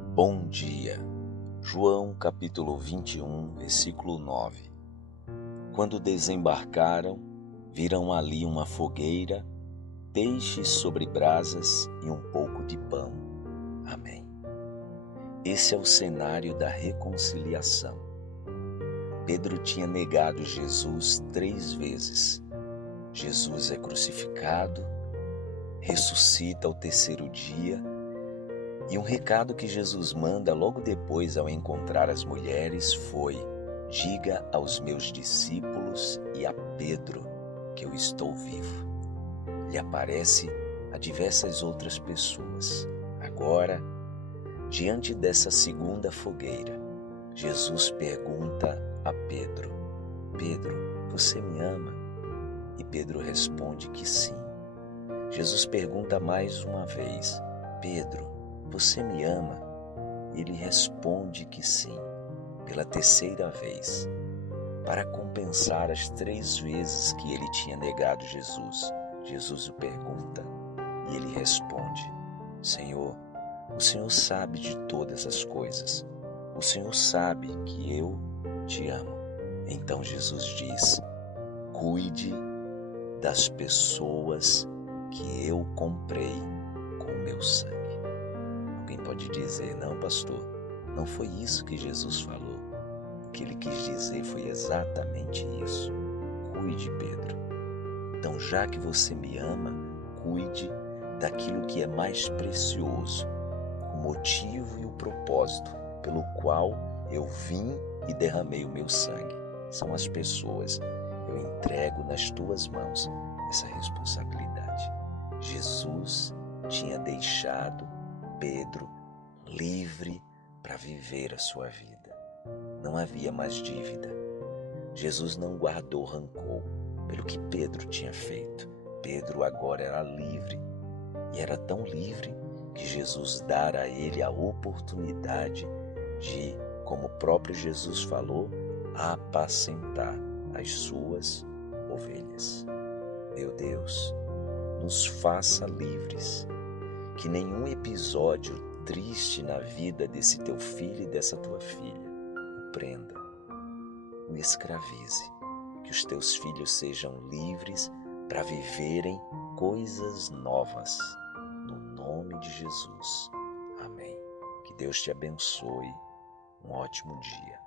Bom dia. João capítulo 21, versículo 9. Quando desembarcaram, viram ali uma fogueira, peixes sobre brasas e um pouco de pão. Amém. Esse é o cenário da reconciliação. Pedro tinha negado Jesus 3 vezes. Jesus é crucificado, ressuscita ao terceiro dia. E um recado que Jesus manda logo depois ao encontrar as mulheres foi: diga aos meus discípulos e a Pedro que eu estou vivo. Ele aparece a diversas outras pessoas. Agora, diante dessa segunda fogueira, Jesus pergunta a Pedro: Pedro, você me ama? E Pedro responde que sim. Jesus pergunta mais uma vez: Pedro, você me ama? Ele responde que sim, pela terceira vez, para compensar as 3 vezes que ele tinha negado Jesus. Jesus o pergunta e ele responde: Senhor, o Senhor sabe de todas as coisas. O Senhor sabe que eu te amo. Então Jesus diz: cuide das pessoas que eu comprei com o meu sangue. Alguém pode dizer: não, pastor, não foi isso que Jesus falou. O que ele quis dizer foi exatamente isso. Cuide, Pedro. Então, já que você me ama, cuide daquilo que é mais precioso, o motivo e o propósito pelo qual eu vim e derramei o meu sangue. São as pessoas. Eu entrego nas tuas mãos essa responsabilidade. Jesus tinha deixado Pedro livre para viver a sua vida. Não havia mais dívida. Jesus não guardou rancor pelo que Pedro tinha feito. Pedro agora era livre. E era tão livre que Jesus dera a ele a oportunidade de, como o próprio Jesus falou, apacentar as suas ovelhas. Meu Deus, nos faça livres. Que nenhum episódio triste na vida desse teu filho e dessa tua filha o prenda, o escravize. Que os teus filhos sejam livres para viverem coisas novas. No nome de Jesus. Amém. Que Deus te abençoe. Um ótimo dia.